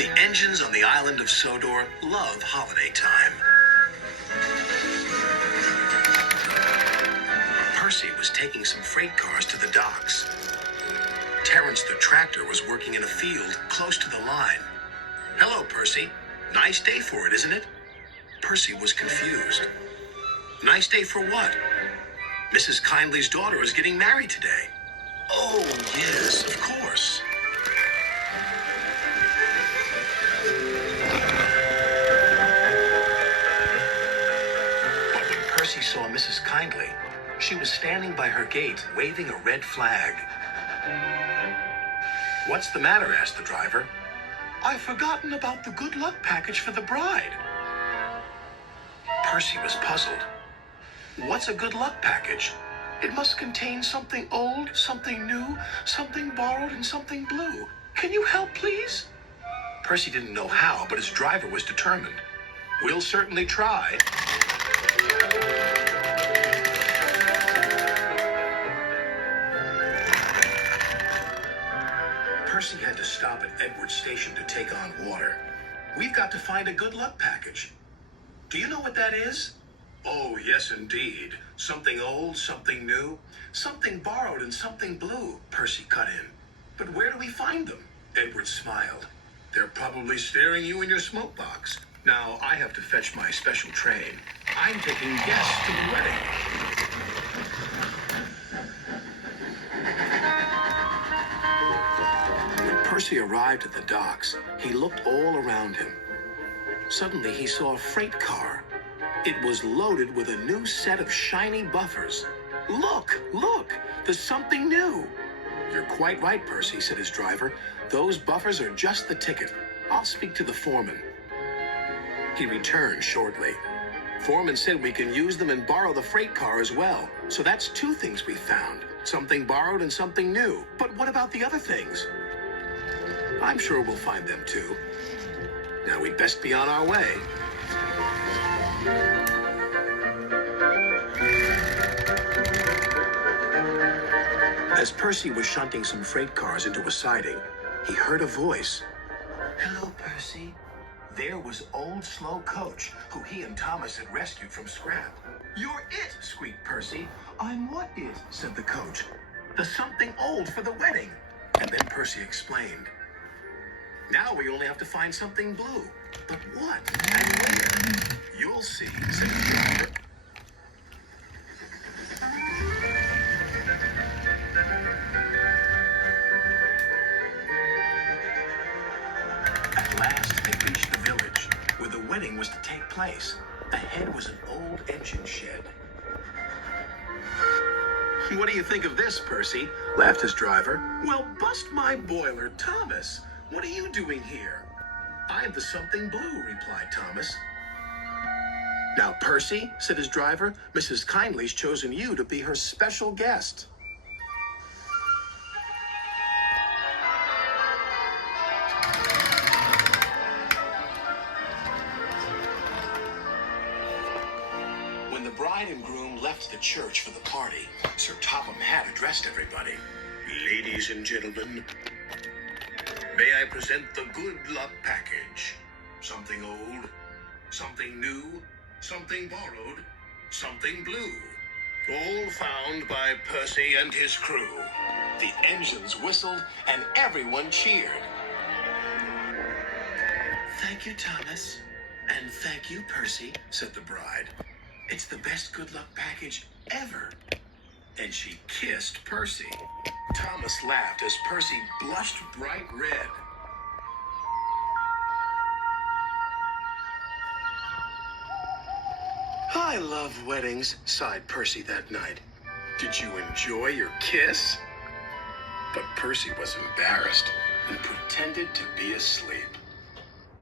The engines on the island of Sodor love holiday time. Percy was taking some freight cars to the docks. Terrence the tractor was working in a field close to the line. "Hello, Percy. Nice day for it, isn't it?" Percy was confused. "Nice day for what?" "Mrs. Kindly's daughter is getting married today." "Oh, yes, of course." But when Percy saw Mrs. Kindly, she was standing by her gate, waving a red flag. "What's the matter?" asked the driver. "I've forgotten about the good luck package for the bride." Percy was puzzled. "What's a good luck package? It must contain something old, something new, something borrowed, and something blue. Can you help, please?" Percy didn't know how, but his driver was determined. "We'll certainly try." Percy had to stop at Edward Station to take on water. "We've got to find a good luck package. Do you know what that is?" "Oh, yes, indeed. Something old, something new, something borrowed, and something blue," Percy cut in. "But where do we find them?" Edward smiled. "They're probably staring you in your smoke box. Now, I have to fetch my special train. I'm taking guests to the wedding." When Percy arrived at the docks, he looked all around him. Suddenly, he saw a freight car. It was loaded with a new set of shiny buffers. Look! There's something new." "You're quite right, Percy," said his driver. "Those buffers are just the ticket. I'll speak to the foreman." He returned shortly. "Foreman said we can use them and borrow the freight car as well. So that's two things we found. Something borrowed and something new. But what about the other things?" "I'm sure we'll find them too. Now we'd best be on our way." As Percy was shunting some freight cars into a siding, he heard a voice. "Hello, Percy." There was Old Slow Coach, who he and Thomas had rescued from scrap. "You're it," squeaked Percy. "I'm what it?" said the coach. "The something old for the wedding." And then Percy explained. "Now we only have to find something blue. But what and where?" "You'll see," said the driver. At last, they reached the village, where the wedding was to take place. Ahead was an old engine shed. "What do you think of this, Percy?" laughed his driver. "Well, bust my boiler, Thomas. What are you doing here?" "I'm the something blue," replied Thomas. "Now, Percy," said his driver, "Mrs. Kindly's chosen you to be her special guest." When the bride and groom left the church for the party, Sir Topham Hatt addressed everybody. "Ladies and gentlemen, may I present the good luck package. Something old, something new, something borrowed, something blue. All found by Percy and his crew." The engines whistled and everyone cheered. "Thank you, Thomas. And thank you, Percy," said the bride. "It's the best good luck package ever." And she kissed Percy. Thomas laughed as Percy blushed bright red. "I love weddings," sighed Percy that night. "Did you enjoy your kiss?" But Percy was embarrassed and pretended to be asleep.